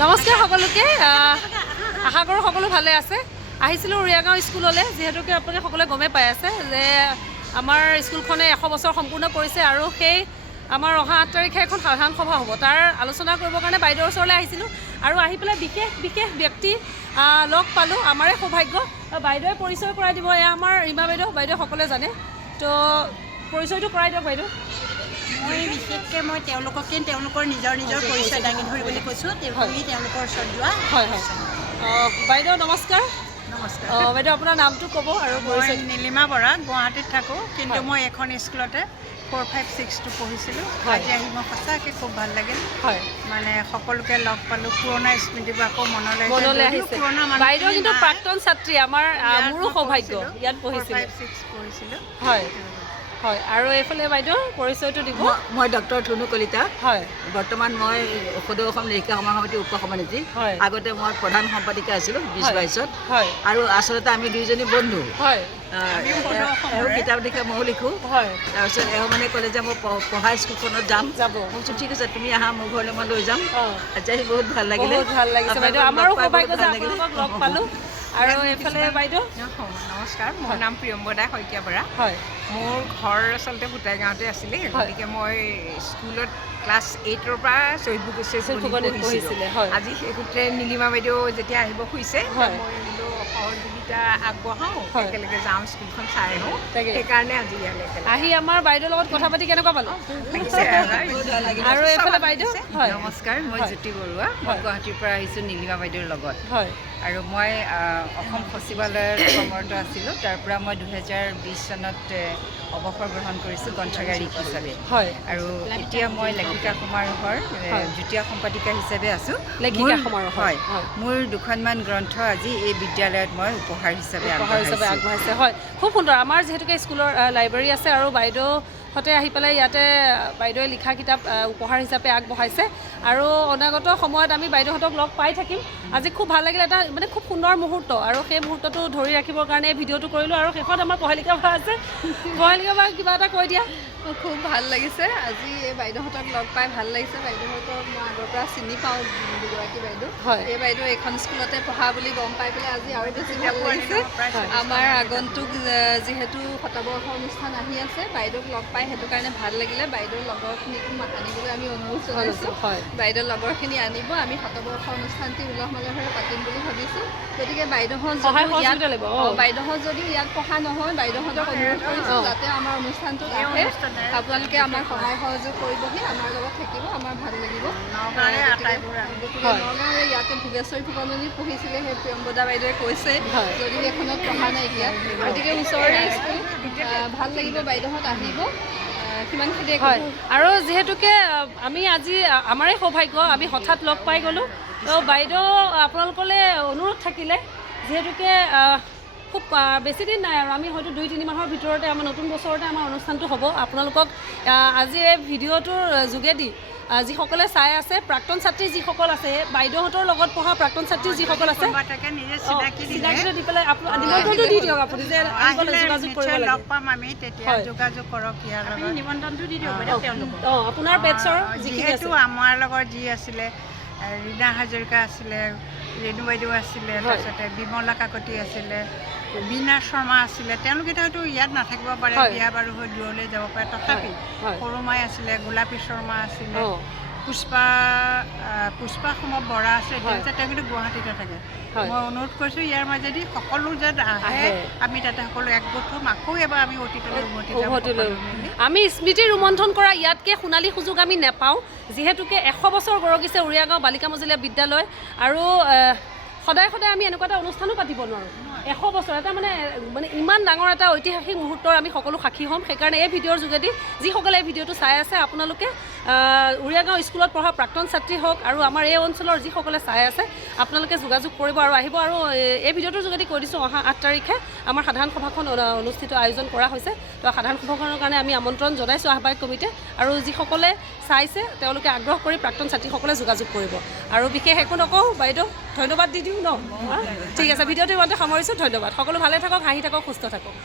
নমস্কাৰ সকলোকে আশা কৰোঁ সকলো ভালে আছে। আহিছিলোঁ উৰিয়াগাঁও স্কুললৈ যিহেতুকে আপোনালোকে সকলোৱে গমেই পাই আছে যে আমাৰ স্কুলখনে এশ বছৰ সম্পূৰ্ণ কৰিছে আৰু সেই আমাৰ অহা আঠ তাৰিখে এখন সাধাৰণ সভা হ'ব। তাৰ আলোচনা কৰিবৰ কাৰণে বাইদেউৰ ওচৰলৈ আহিছিলোঁ আৰু আহি পেলাই বিশেষ বিশেষ ব্যক্তি লগ পালোঁ। আমাৰে সৌভাগ্য বাইদেৱে পৰিচয় কৰাই দিব। এয়া আমাৰ ৰীমা বাইদেউ বাইদেউ সকলোৱে জানে। তো পৰিচয়টো কৰাই দিয়ক বাইদেউ। মই বিশেষকৈ মই তেওঁলোককে তেওঁলোকৰ নিজৰ নিজৰ পৰিচয় দাঙি ধৰিবলৈ কৈছোঁ। তেওঁলোকে তেওঁলোকৰ ওচৰত যোৱা। হয় হয়। বাইদেউ নমস্কাৰ। নমস্কাৰ। বাইদেউ আপোনাৰ নামটো ক'ব আৰু মই নীলিমা বৰা গুৱাহাটীত থাকোঁ। কিন্তু মই এখন স্কুলতে ফ'ৰ ফাইভ ছিক্সটো পঢ়িছিলোঁ। আজি আহি মই সঁচাকৈ খুব ভালো লাগিল। হয়। মানে সকলোকে লগ পালোঁ। পুৰণা স্মৃতিবোৰ আকৌ মনলৈ মনলৈ আহিছে। বাইদেউ কিন্তু প্ৰাক্তন ছাত্ৰী। আমাৰ মোৰো সৌভাগ্য। ইয়াত পঢ়িছিলোঁ। five, six পঢ়িছিলোঁ। হয়। হয় আৰু এইফালে বাইদেউ পৰিচয়টো দিব? মই- ডক্টৰ ধুনু কলিতা। হয়। বৰ্তমান মই সদৌ অসম নিৰীক্ষা সমাজ সমিতিৰ উপ সভানেত্ৰী। হয়। আগতে মই প্ৰধান সম্পাদিকা আছিলোঁ বিছ। বাইছত। হয়। আৰু আচলতে আমি দুয়োজনী বন্ধু। হয়। এওঁ- কিতাপ লিখে ময়ো লিখোঁ। হয়। তাৰপিছত এওঁ মানে ক'লে যে মই পঢ়া স্কুলখনত যাম। যাব। মই কৈছোঁ ঠিক আছে তুমি আহা মোৰ ঘৰলৈ মই লৈ যাম। আজি আহি বহুত ভাল লাগিলে। বহুত ভাল লাগিছে বাইদেউ। আমাৰো সৌভাগ্য যে ভাল লাগিলে। আপোনালোকক লগ পালোঁ। আৰু এইফালে বাইদেউ? নমস্কাৰ মোৰ নাম প্ৰিয়ম্বদা শইকীয়া বৰা। হয়। মোৰ ঘৰ আচলতে ভূটাই গাঁৱতে আছিলে গতিকে মই স্কুলত ক্লাছ এইটৰ পৰা চৈবু চৈবুকণিত পঢ়িছিলে, হয়। আজি সেই সূত্ৰে নীলিমা বাইদেউ যেতিয়া আহিব খুজিছে মই বোলো সহযোগিতা আগবঢ়াওঁ একেলগে যাওঁ স্কুলখন চাই আহোঁ। সেইকাৰণে আজি ইয়ালৈ আহি আমাৰ বাইদেউৰ লগত কথা পাতি কেনেকুৱা পালোঁ? আৰু এইফালে বাইদেউ? নমস্কাৰ মই জ্যোতি বৰুৱা। মই গুৱাহাটীৰ পৰা আহিছোঁ নীলিমা বাইদেউৰ লগত। হয়। আৰু মই অসম সচিবালয়ত কৰ্মৰত আছিলোঁ। তাৰ পৰা মই দুহেজাৰ বিছ চনত অৱসৰ গ্ৰহণ কৰিছোঁ গ্ৰন্থাগাৰিক হিচাপে। হয়। আৰু এতিয়া মই লেখিকা সমাৰোহৰ। যুটীয়া সম্পাদিকা হিচাপে আছোঁ। লেখিকা মোৰ- সমাৰোহ হয়। মোৰ দুখনমান গ্ৰন্থ আজি এই বিদ্যালয়ত মই উপহাৰ হিচাপে উপহাৰ হিচাপে আগবঢ়াইছোঁ। হয়। খুব সুন্দৰ। আমাৰ যিহেতুকে স্কুলৰ লাইব্ৰেৰী আছে আৰু বাইদেউহঁতে আহি পেলাই ইয়াতে বাইদেৱে লিখা কিতাপ উপহাৰ হিচাপে আগবঢ়াইছে। আৰু অনাগত সময়ত আমি বাইদেউহঁতক লগ পাই থাকিম। আজি খুব ভাল লাগিল এটা মানে খুব সুন্দৰ মুহূৰ্ত। আৰু সেই মুহূৰ্তটো ধৰি ৰাখিবৰ কাৰণে ভিডিঅ'টো কৰিলোঁ। আৰু শেষত আমাৰ পহেলিকা বা আছে। পহেলিকা বা কিবা এটা কৈ দিয়া। খুব ভাল লাগিছে। আজি এই বাইদেউহঁতক লগ পাই ভাল লাগিছে। বাইদেউহঁতক মই আগৰ পৰা চিনি পাওঁ দুগৰাকী বাইদেউ। হয়। এই বাইদেউ এইখন স্কুলতে পঢ়া বুলি গম পাই পেলাই আজি আৰু বেছি ভাল লাগিছে। আমাৰ আগন্তুক যিহেতু শতবৰ্ষ অনুষ্ঠান আহি আছে বাইদেউক লগ পাই সেইটো কাৰণে ভাল লাগিলে। বাইদেউৰ লগৰখিনিকো আনিবলৈ আমি অনুৰোধ জনাইছোঁ। হয়। বাইদেউৰ লগৰখিনি আনিব। আমি শতবৰ্ষ অনুষ্ঠানটি উলহ মালহেৰে পাতিম বুলি ভাবিছোঁ। গতিকে বাইদেউহঁত ইয়াত বাইদেউহঁত যদিও ইয়াত পঢ়া নহয় বাইদেউহঁতক অনুৰোধ কৰিছোঁ। যাতে আমাৰ অনুষ্ঠানটোত আহে। আপোনালোকে আমাক সহায় সহযোগ কৰিবহি আমাৰ লগত থাকিব আমাৰ ভালো লাগিব। নগাঁৱৰে হয়। ইয়াতে ভোগেশ্বৰী ফুকননিত পঢ়িছিলে সেই প্ৰিয়ম্বদা বাইদেৱে কৈছে হয়। যদিও এইখনত পঢ়া নাইকিয়া গতিকে ওচৰৰে স্কুল ভালো লাগিব বাইদেউহঁত আহিব। হয়। আৰু যিহেতুকে আমি আজি আমাৰে সৌভাগ্য আমি হঠাৎ লগ পাই গ'লোঁ। তো বাইদেউ আপোনালোকলৈ অনুৰোধ থাকিলে যিহেতুকে খুব আহ, বেছি দিন নাই আৰু আমি হয়তো দুই তিনি মাহৰ ভিতৰতে আমাৰ নতুন বছৰতে আমাৰ অনুষ্ঠানটো হ'ব। আপোনালোকক আজি এই ভিডিঅ'টোৰ যোগেদি যিসকলে চাই আছে প্ৰাক্তন ছাত্ৰী যিসকল আছে বাইদেউহঁতৰ লগত পঢ়া প্ৰাক্তন ছাত্ৰী যিসকল আছে কোনোবা এটাকে নিজে অঁ, চিনাকি দিলে। চিনাকিটো দি পেলাই নিমন্ত্ৰণটো দি দিয়ক আপুনি যে যোগাযোগ কৰিব লগ পাম আমি তেতিয়া যোগাযোগ কৰক ইয়াৰ লগত। নিমন্ত্ৰণটো দি দিয়ক অঁ আপোনাৰ বেটছৰ যিহেতু আমাৰ লগত যি আছিলে ৰীণা হাজৰিকা আছিলে ৰেণু বাইদেউ আছিলে। তাৰপিছতে বিমলা কাকতি আছিলে বীণা শৰ্মা আছিলে তেওঁলোকেতো হয়তো ইয়াত নাথাকিব পাৰে বিয়া বাৰু হৈ দূৰলৈ যাব পাৰে তথাপি। সৰুমাই আছিলে গোলাপী শৰ্মা আছিলে পুষ্পা পুষ্পা সম বৰা আছে। তেওঁ তেওঁ কিন্তু গুৱাহাটীতে থাকে। মই অনুৰোধ কৰিছোঁ ইয়াৰ মাজেদি সকলো যেন আহে। আমি তাতে সকলো একগোট হ'ম আকৌ এবাৰ আমি অতীতলৈ উভতি যাম। আমি স্মৃতি ৰোমন্থন কৰা ইয়াতকৈ সোণালী সুযোগ আমি নেপাওঁ যিহেতুকে এশ বছৰ গৰকিছে উৰিয়াগাঁও বালিকা মজিলীয়া বিদ্যালয় আৰু সদায় সদায় আমি এনেকুৱা এটা অনুষ্ঠানো পাতিব নোৱাৰোঁ এশ বছৰ এটা মানে মানে ইমান ডাঙৰ এটা ঐতিহাসিক মুহূৰ্তৰ আমি সকলো সাক্ষী হ'ম সেইকাৰণে এই ভিডিঅ'ৰ যোগেদি যিসকলে এই ভিডিঅ'টো চাই আছে আপোনালোকে উৰিয়াগাঁও স্কুলত পঢ়া প্ৰাক্তন ছাত্ৰী হওক আৰু আমাৰ এই অঞ্চলৰ যিসকলে চাই আছে আপোনালোকে যোগাযোগ কৰিব আৰু আহিব আৰু এই ভিডিঅ'টোৰ যোগেদি কৈ দিছোঁ অহা আঠ তাৰিখে আমাৰ সাধাৰণ সভাখন অনুষ্ঠিত আয়োজন কৰা হৈছে। তো সাধাৰণ সভাখনৰ কাৰণে আমি আমন্ত্ৰণ জনাইছোঁ আহ্বায়ক কমিটিয়ে আৰু যিসকলে চাইছে তেওঁলোকে আগ্ৰহ কৰি প্ৰাক্তন ছাত্ৰীসকলে যোগাযোগ কৰিব। আৰু বিশেষ একো নকওঁ বাইদেউ ধন্যবাদ দি দিওঁ ন? ঠিক আছে ভিডিঅ'টো ইমানতে সামৰিছোঁ ধন্যবাদ। সকলো ভালে থাকক হাঁহি থাকক সুস্থ থাকক।